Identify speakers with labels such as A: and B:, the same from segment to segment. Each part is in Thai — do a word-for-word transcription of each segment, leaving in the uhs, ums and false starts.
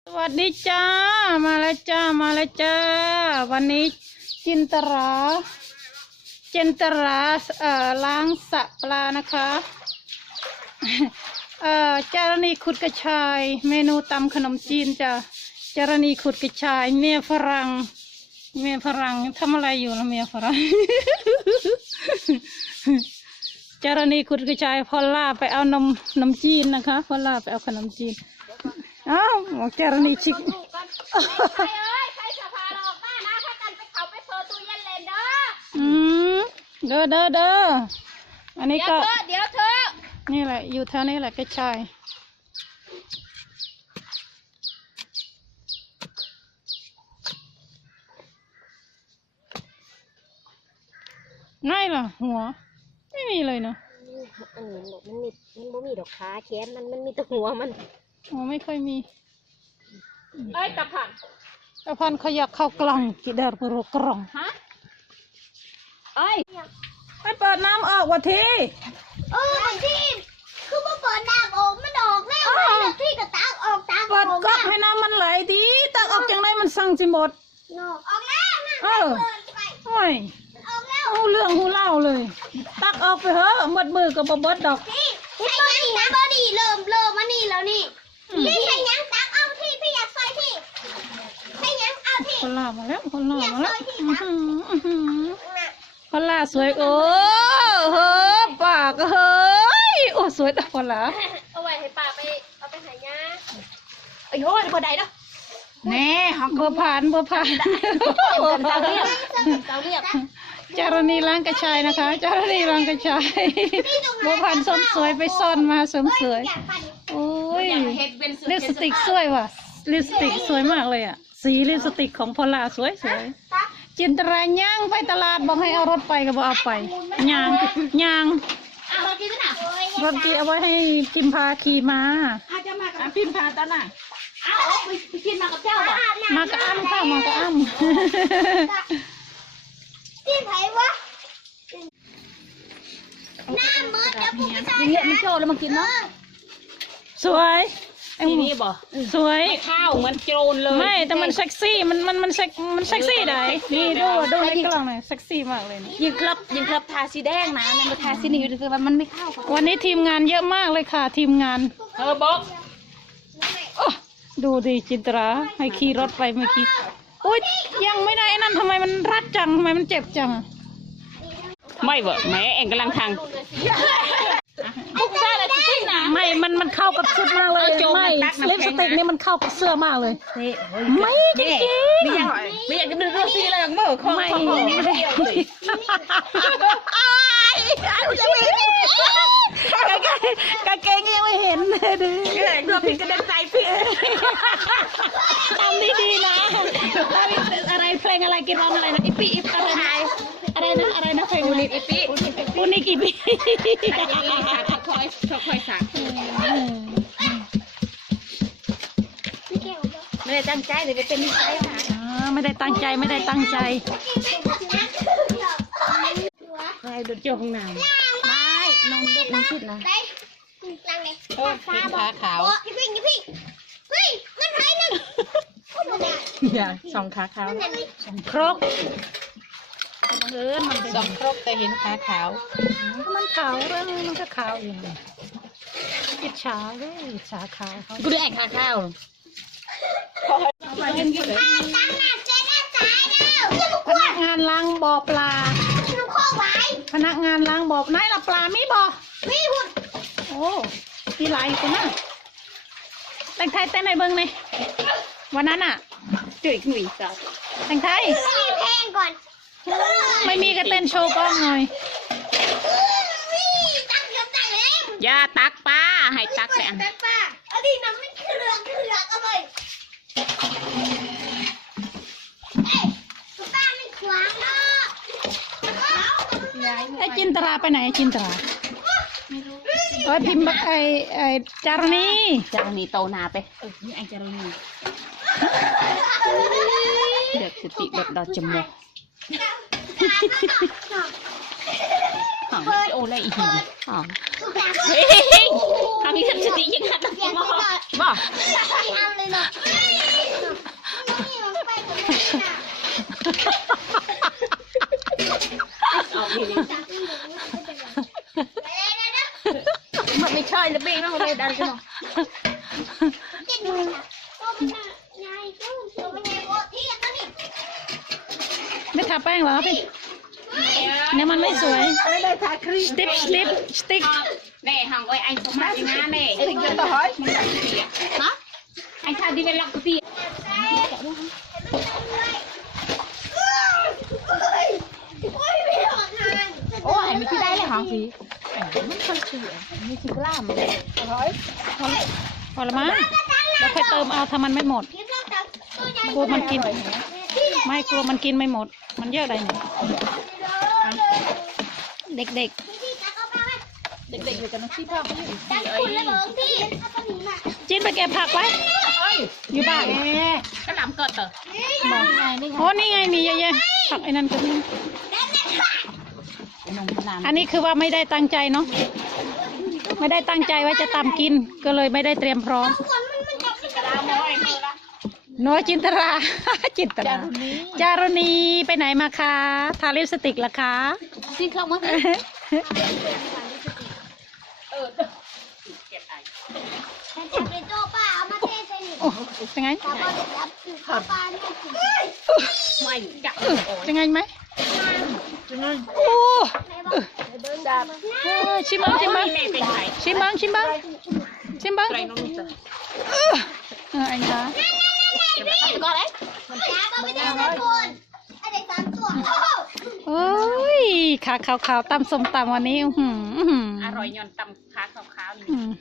A: สวัสดีจ้ามาแล้วจ้ามาแล้วจ้าวันนี้จินตราจินตราเอ่อล้างสระปลานะคะเอ่อจารณีขุดกระชายเมนูตำขนมจีนจ้ะจารณีขุดกระชายเมียฝรั่งเมียฝรั่งทำอะไรอยู่ล่ะเมียฝรั่ง จารณีขุดกระชายพอลล่าไปเอานมนมจีนนะคะพอลล่าไปเอาขนมจีนอ้าวจารณีชิก
B: ใครเอ้ยใครสะพานออกมานะถ้ากันไปเขาไปเปิดตู้เย็นเลยเด้อ
A: อืมเด้อเด้อเด้ออันนี้
B: เดี๋ยว
A: ก็
B: เถอะเดี๋ยวเถอะ
A: นี่แหละอยู่แถวนี้แหละกระชายง่ายเหรอหัวไม่มีเลยเนาะ
B: อันนี้มันมีมันบ่มีดอกขาแขนมันมันมีแต่หัวมัน
A: หัวไม่ค่อยมี
B: เอ้ยตะผัน
A: ตะพันเขาอยากเข้ากล่องกิดาร์บรกล่อง
B: ฮะเอ้ย
A: ไปเปิดน้ำออกวะที
B: เออที่คือมาเปิดน้ำออกมันออกแล้วไงที่กระตากออกตาก
A: เปิดก๊อกให้น้ำมันไหลดีตักออกจังไรมันสั่งสิหมด
B: ออกแล้วนะ
A: เออ
B: เปิดไป
A: โอ้ย
B: ออกแล้ว
A: เอาเรื่องหูเล่าเลย ตักออกไปเถอะหมดมือกับบเบิดดอก
B: ที่ที่บอดี้นะบอดี้เริ่มเริ่มมานี่แล้วนี่ที่ใช้ยังตักเอาที่พี่อยากใส่ที่ใช้ยังเอาที่
A: คนล่ามาแล้วคนล่ามาแล้ว
B: อยากซอยที่
A: อื้อ
B: ตัก
A: หืออื้อหือคนล่าสวยโอ้เฮ้อปากเฮ้ยโอ้สวยแต่คนล่า
B: เอาไว้ให้ป้าไปเอาไปหายาไอ้โหบ่ได้เนาะ
A: แน่ฮักเบอร์ผ่านเบอร์ผ่าน
B: เจ้าเรียกเจ้าเรียก
A: จารณีล้างกระชายนะคะจารณีล้างกระชายเบอร์ผ่านส้มสวยไปซ่อนมาเสริมสวยโอ้ยลิปสติกสวยว่ะลิปสติกสวยมากเลยอ่ะสีลิปสติกของพอลล่าสวยสวยจินตราย่างไปตลาดบอกให้เอารถไปก็บอกเอาไปย่างย่าง
B: เอาเรากินน่ะ
A: รถจีเอาไว้ให้พิมพาขี่มา
B: อาจจะมากับ
A: พิมพาตอนน่ะ
B: เอาไปกินมากับเจ้าบ่
A: มากระอ้ำค่ะมากระอ้ำ
B: กินไผวะน้ำมืดเดี๋ยวผมจะ
C: อย่างเงี้ยมันโจแล้วมันกินเนาะ
A: สวยไอ้
C: ที
A: หมู
C: นี้บ่
A: สวย
C: ข้าวเหมือนโจรเลย
A: ไม่แต่มันเซ็กซี่มันมันมันเซ็กมันเซ็กซี่ได้นี่ดูดูในกล้องหน่อยเซ็กซี่มากเลยนี่
C: ยิงครับยิงครับทาสีแดงนะเนี่ยมาทาสีนี้อยู่คือว่ามันไม่เข้ากัน
A: วันนี้ทีมงานเยอะมากเลยค่ะทีมงาน
C: เออบอก
A: โอ้ดูดิจินตราให้ขี่รถไปเมื่อกี้อุ้ยยังไม่ได้นั่นทำไมมันรัดจังทำไมมันเจ็บจัง
C: ไม่เบอแม่เองกำลังทางบุกได้เลยจริงนะ
A: ไม่มันมันเข้ากับชุดมากเลย
C: เออโจม
A: ไม่
C: มันตักน้ำ
A: ลิปสติก
C: แข็งนะ
A: นี่มันเข้ากับเสื้อมากเลย ไม่จริง
C: ไม่อยากไม่อยากจะดูดูสีเลยเมื่อคอ
A: ไม่
C: คอ
A: ไม่ได้กางเกงยังไม่เห็นเลยดิ
C: ดูผิดกระเด็นใจพี่
A: ทำดีๆนะอะไรเพลงอะไรกินร้องอะไรนะอีปีอีอะไรนะอะไรนะอะไรนะเพลงอุนิอีปีอุนิกี่ปี
C: คอยคอยสั่งไม่ได้ตั้งใจเลยเป็นนิสัยค่ะ
A: ไม่ได้ตั้งใจไม่ได้ตั้งใจใครดูเจ้าห้องน้ำ
C: ไม่น้องดุน้องคิดนะ
B: ไปลังเลย
C: โอ้เป็นขาขาว
B: โอ้ยพี่พี่เฮ้ยมันหายนึง
C: อย่าสองขาขาว
A: ครกบังเอิญมันเป็น
C: สองครกแต่เห็นขาขาว
A: มันขาวแล้วมันก็ขาวอยู่อิจฉาเลยอิจฉาขาวเขา
C: กูดูแอกขาขาว
B: ตั้งหน้าเจ๊หน้าตายแล้ว
A: พนักงานล้างบ่อปลา
B: น้ำข้อไว้
A: พนักงานล้างบ่อไหนละปลามีบ่
B: พี่หุ่น
A: โอ้ที่ไหลกูนะแต่งไทยเต้นในเบิ้งนี่วันนั้นอ่ะ
C: จุ๋ยหนุ่ยสาว
A: แต่งไทย
B: พี่เพลงก่อน
A: ไม่มีก็เต้นโชว์กล้องหน่อย
B: พี่ตั้งยกใจเลย
C: อย่าตักป้าให้ตักแต่อัน
B: แต่ป้าอันนี้น้ำไม่เคลือกเคลือกเอาเลยเอ้ยป้าไม่ขวางเนาะ
A: ไอ้จินตราไปไหนจินตราโอ้ยพิมพ์บักไอ้ไอ้จารณี
C: จารณีโตนาไปเออนี่ไอจารณีเด็กสติแบบดอจมูกหางโอ้เลยอีกทีอ๋อ
B: ทุกอย่าง
C: เฮ้ยทำให้สติยังหัดบ่บ่
B: ไม่เอาเลยเนาะนี่มันไปตรงนี้นะ
C: มันไม่ใช่เลยเบ้นะเลยดันกัน
B: กินด้วยนะตัวมันน่ะใหญ่ตัวมันใหญ่โอ้ที่อันนี้
A: ไม่ทาแป้งเหรอพี่เนี่ยมันไม่สวยสติ๊ปสติ๊ปสติ๊ก
C: แน่หางไว้anh sống mãi nga nè anh cho tao hỏi hả anh tha đi về lọc cái gì ô anh mới đây là hả gìไม่ค่อยเสียมีคิดล่ามร้อย
A: พอละมั้งเราค่อยเติมเอาถ้ามันไม่หมดกลัวมันกินไม่กลัวมันกินไม่หมดมันเยอะอะไรเนี่ยเด็ก
C: เด็กๆอยู่กันน้องชีพ่อ
B: ดังคุณระเบิดที่
A: ๆจิ้นไปเก็บผักไว้อยู่บ้าน
C: ก็หลำเกิดเต๋อ
A: บอกโอ้นี่ไงมีเยอะแยะผักไอ้นั่นก็มีอันนี้คือว่าไม่ได้ตั้งใจเนาะไม่ได้ตั้งใจว่าจะตำกินก็เลยไม่ได้เตรียมพร้อมน้อยจินตรา จินตราจารุณีไปไหนมาคะทาลิปสติกล่ะคะ
C: ซีเข้ามาเออ
B: ฉันจะไปโจ้ป้าเอามาเทใส่นี่
A: โอ้ยังไง
B: ป้าบอกรับคือป้าเนี่ยคือ
C: ไม่จับ
A: ยังไงไหมโอ้เออชิมบ้างชิมบ้าง
C: แม่เป็นใคร
A: ชิมบ้างชิมบ้างชิมบ้าง
C: ใครน้องนี่เต๋อ
A: เออเออไอ้คะ
C: ก็เลย
B: จ้าป้าไม่ได้สักคนไอ้เด็กสามตัว
A: โอ้ยขาขาวๆตำส้มตำวันนี้อื้อหืออื้อหือ
C: อร่อยย่อนตำขาขาวๆนี่
A: อืม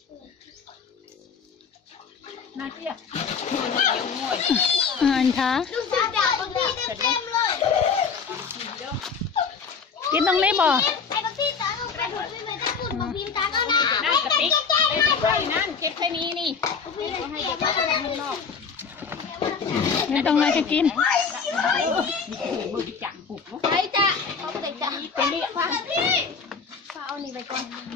C: น่าเกลียดมันเยอะง่วย
A: เอออันคะ
B: ลูกสาวดาวบางทีเต็มเลย
A: กินตรงนี้บ่
B: ไอ้บางทีตาลูกไปถูกไม่ได้พูดบางทีตาก็น่า
C: นั่นกระติกไอ้นั่นเก็บแค่นี้นี่
A: ไม่ต้องเลยจะกิน
C: มือจังปุก
B: ไปจ้ะเขาไปจ้ะ
C: เป็นเรียกว่า
B: พี่ป้าเอานี่ไปก่อน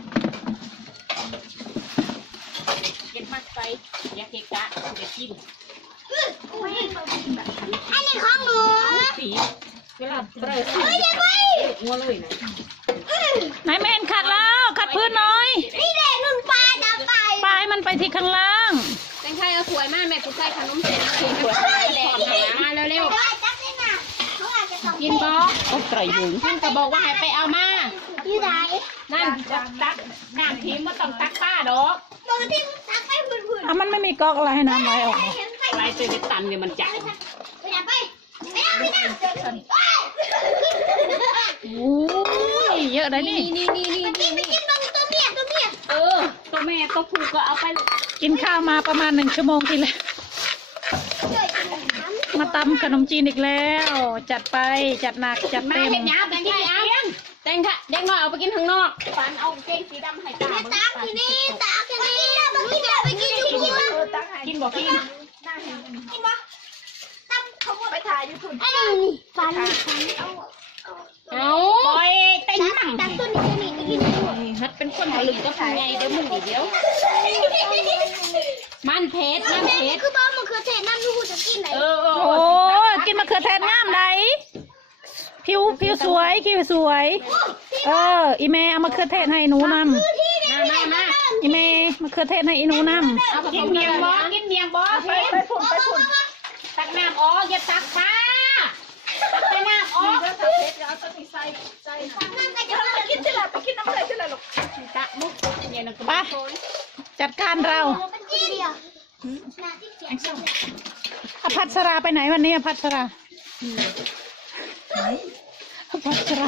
C: เก็บมัดไปยาเกกะเก็บกิน
B: อันนี้ของหนู
C: สีเวลาเปรย์
B: เฮ้ยอย่าไป
C: งัวเลยนะ
A: ไหนแม่นขัดแล้วขัดพื้นหน่อย
B: นี่เด็กนุ่นปลาดำไป
A: ปลายมันไปที่ข้างล่าง
C: แตงไทยเอาสวยมากแม่กูใส่ขนมเสร็จสวยแดงมาเร็ว
B: ได้จับเลยนะเขาอาจจะต้อง
C: ๆกินบ่ก็ไตรยุงท่านก็บอกว่าให้ไปเอามา
B: ยี่ไหน
C: นั่นจะตักน้ำทีมว่าต้องตักป้าดอก
B: ปกติมันตักไปพื้น
A: อ่ะมันไม่มีก๊อกอะไรให้น้ำไหลออกมา
B: ๆเห็นไป
C: อะไรเจอตันเนี่ยมันจัง
B: ไปอย่าไปไม่เอาไม่เอา
A: โอ้ยเยอะเลยนี่
C: นี่นี่นี่
B: กินไปกินบางตัวเมียตัวเมีย
C: เออตัวแม่ตัวผู้ก็เอาไป
A: กินข้าวมาประมาณหนึ่งชั่วโมงทีแล้ว มาตำขนมจีนอีกแล้ว จัดไปจัดหนักจัด
C: มา
A: เต็ม
C: เห็นยาแตงไทยเอาแตงค่ะเด็กน้อยเอาไปกินข้างนอกฝันเอาเกงสีดำให้ตา
B: ตากที่นี่ตากที่นี่บางทีจะไปกินอยู่ที่นี่
C: กินบ่กิน
B: กินปะตั้มเขาไปถ่ายยูทูบไอ้นี่ฟันฟันเอา
C: เอาปล่อยเต็งมั่ง
B: ตักตัวนี้ตัวนี้กิน
C: ฮัดเป็นคนหลึงก็ทำไงเดี๋ยวมึงเดี๋ยวมันเพชรมันเพชร
B: คือบ้านมันคือเทน้ำลูกจะกินไหน
C: เออเอ
A: โอ้
C: อ
A: กินมะเขือเทศงามไดผิวผิวสวยผิวสวย เอออีเมเอามะเขือเทศให้หนูน
C: มามามา
A: ำอีเมมะเขือเทศให้อีหนูน
C: เอากินเมียงบ่กินเมียงบ่ไปไปฝุ่นไปฝุ่นตักน้ำอ๋ออย่าตักป้าตักแต่น้ำอ๋อ
B: นั่งกันจะไปกินที่ไหนไปกินน้ำอะไรที่ไหนหรอก
C: ตะมุกเนี่ยนะ
A: ำไปจัดการเรา
B: เป็นคนเดียวนาที่เสียง
A: อภัสราไปไหนวันนี้อภัสราอภัสรา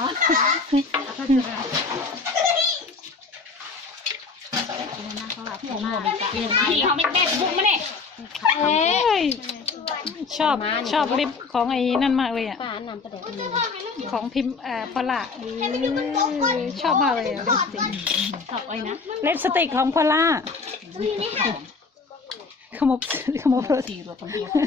C: พี่เขาไม่แม่บุกมาเนี่ย
A: เอ้ยชอบชอบลิปของไอ้นั่นมากเลยอ่ะ
C: ป้าน้ำประเดี๋ยว
A: ของพิมพ์เอ่อพอละชอบมากเลยอะลิปสติก
C: ตอบไว้นะ
A: ลิปสติกของพอล่าขมบขมบรถ
C: สี่ตัวคนเดียว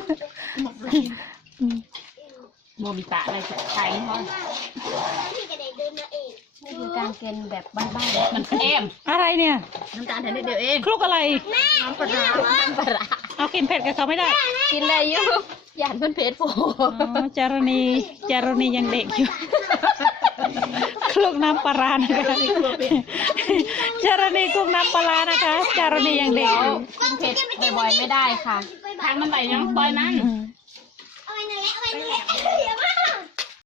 C: โมบิตะอะไรสักไก่ห้อง
B: พี่กระเด็นเดินมาเอง
C: คือการกินแบบบ้านๆมันเค็ม
A: อะไรเนี่ย
C: น้ำตาลแทนนิดเดียวเอง
A: คลุกอะไร
C: น้ำปลาร้าน้ำปลาร้า
A: เอากินเผ็ดกับเขาไม่ได้
C: กินได้อยู่หยาดเพื่อนเพชรโฟ
A: อ๋อจารณีจารณียังเด็กอยู่ คลุกน้ำปลาร้านะคะจารณีคลุกน้ำปลาร้านะคะจารณียังเด็กอยู่
C: กินเผ็ดบ่อยๆไม่ได้ค่ะทางมันไหลยังปล่อยมัน
A: อืม
B: เอาไว้นั่นแหละเอาไว้นั่นแหละอย่ามา